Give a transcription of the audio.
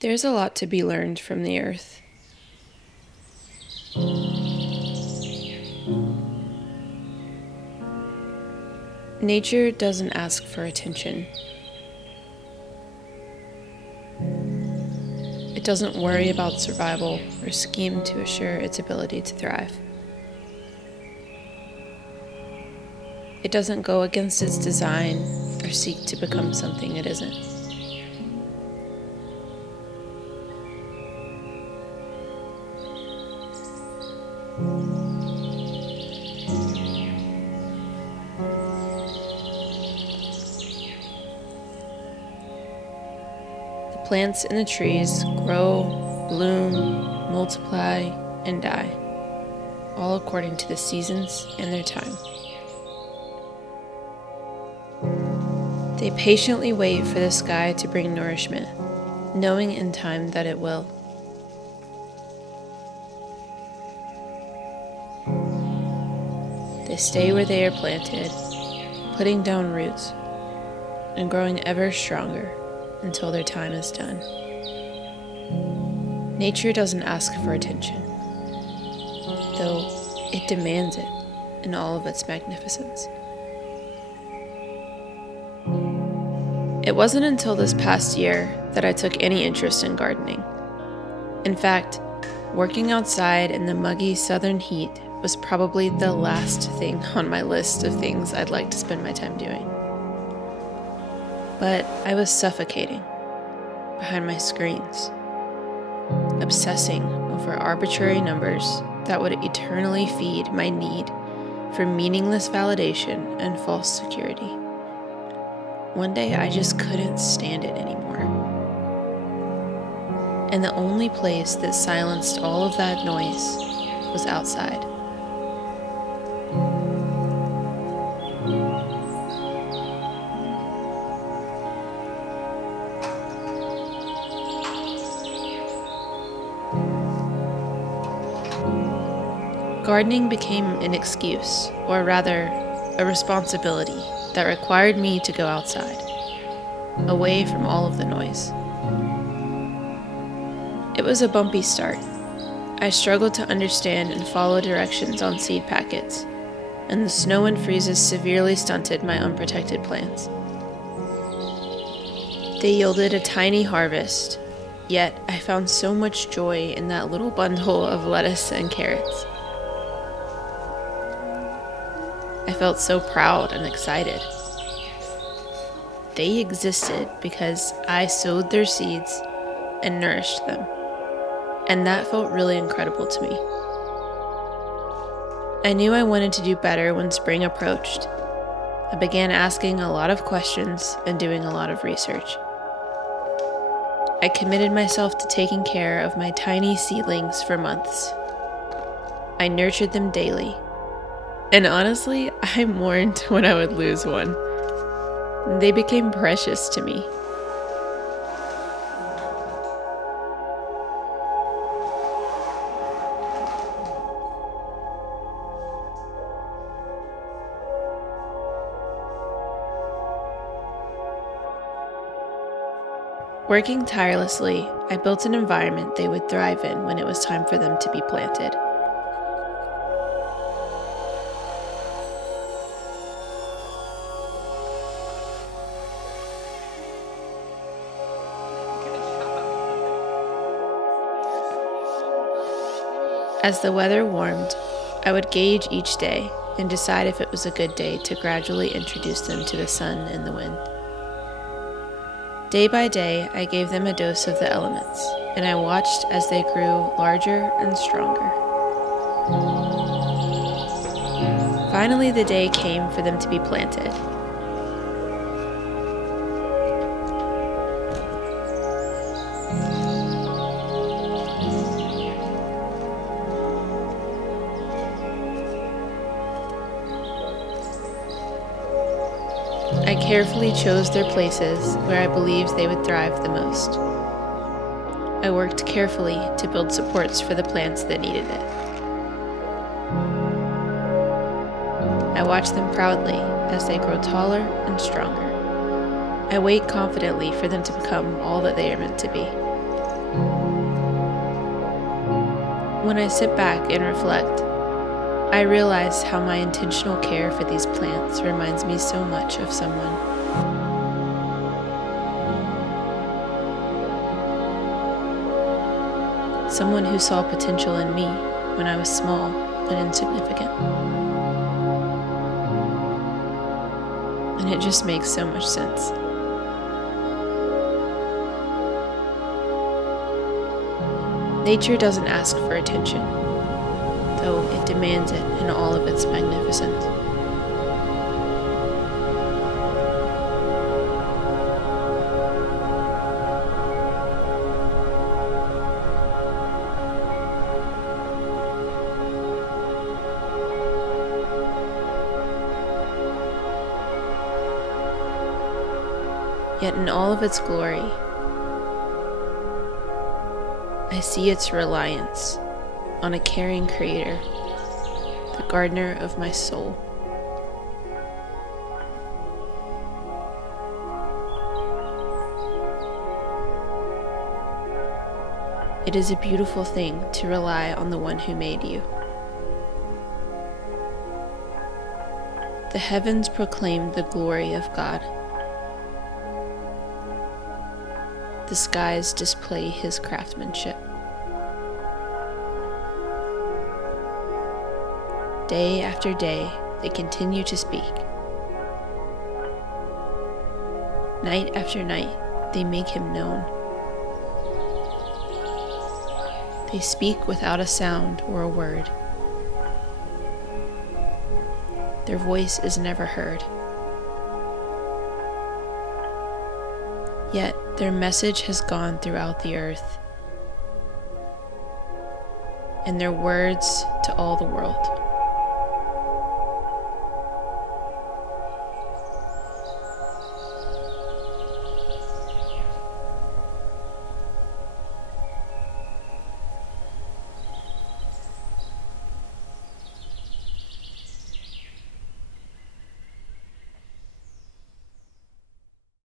There's a lot to be learned from the earth. Nature doesn't ask for attention. It doesn't worry about survival or scheme to assure its ability to thrive. It doesn't go against its design or seek to become something it isn't. The plants and the trees grow, bloom, multiply, and die, all according to the seasons and their time. They patiently wait for the sky to bring nourishment, knowing in time that it will. They stay where they are planted, putting down roots, and growing ever stronger until their time is done. Nature doesn't ask for attention, though it demands it in all of its magnificence. It wasn't until this past year that I took any interest in gardening. In fact, working outside in the muggy southern heat was probably the last thing on my list of things I'd like to spend my time doing. But I was suffocating behind my screens, obsessing over arbitrary numbers that would eternally feed my need for meaningless validation and false security. One day I just couldn't stand it anymore. And the only place that silenced all of that noise was outside. Gardening became an excuse, or rather, a responsibility that required me to go outside, away from all of the noise. It was a bumpy start. I struggled to understand and follow directions on seed packets, and the snow and freezes severely stunted my unprotected plants. They yielded a tiny harvest, yet I found so much joy in that little bundle of lettuce and carrots. I felt so proud and excited. They existed because I sowed their seeds and nourished them, and that felt really incredible to me. I knew I wanted to do better when spring approached. I began asking a lot of questions and doing a lot of research. I committed myself to taking care of my tiny seedlings for months. I nurtured them daily. And honestly, I mourned when I would lose one. They became precious to me. Working tirelessly, I built an environment they would thrive in when it was time for them to be planted. As the weather warmed, I would gauge each day and decide if it was a good day to gradually introduce them to the sun and the wind. Day by day, I gave them a dose of the elements, and I watched as they grew larger and stronger. Finally, the day came for them to be planted. I carefully chose their places where I believed they would thrive the most. I worked carefully to build supports for the plants that needed it. I watch them proudly as they grow taller and stronger. I wait confidently for them to become all that they are meant to be. When I sit back and reflect, I realize how my intentional care for these plants reminds me so much of someone. Someone who saw potential in me when I was small and insignificant. And it just makes so much sense. Nature doesn't ask for attention, though it demands it in all of its magnificence. Yet in all of its glory, I see its reliance on a caring creator, the gardener of my soul. It is a beautiful thing to rely on the one who made you. The heavens proclaim the glory of God. The skies display his craftsmanship. Day after day, they continue to speak. Night after night, they make him known. They speak without a sound or a word. Their voice is never heard. Yet their message has gone throughout the earth, and their words to all the world.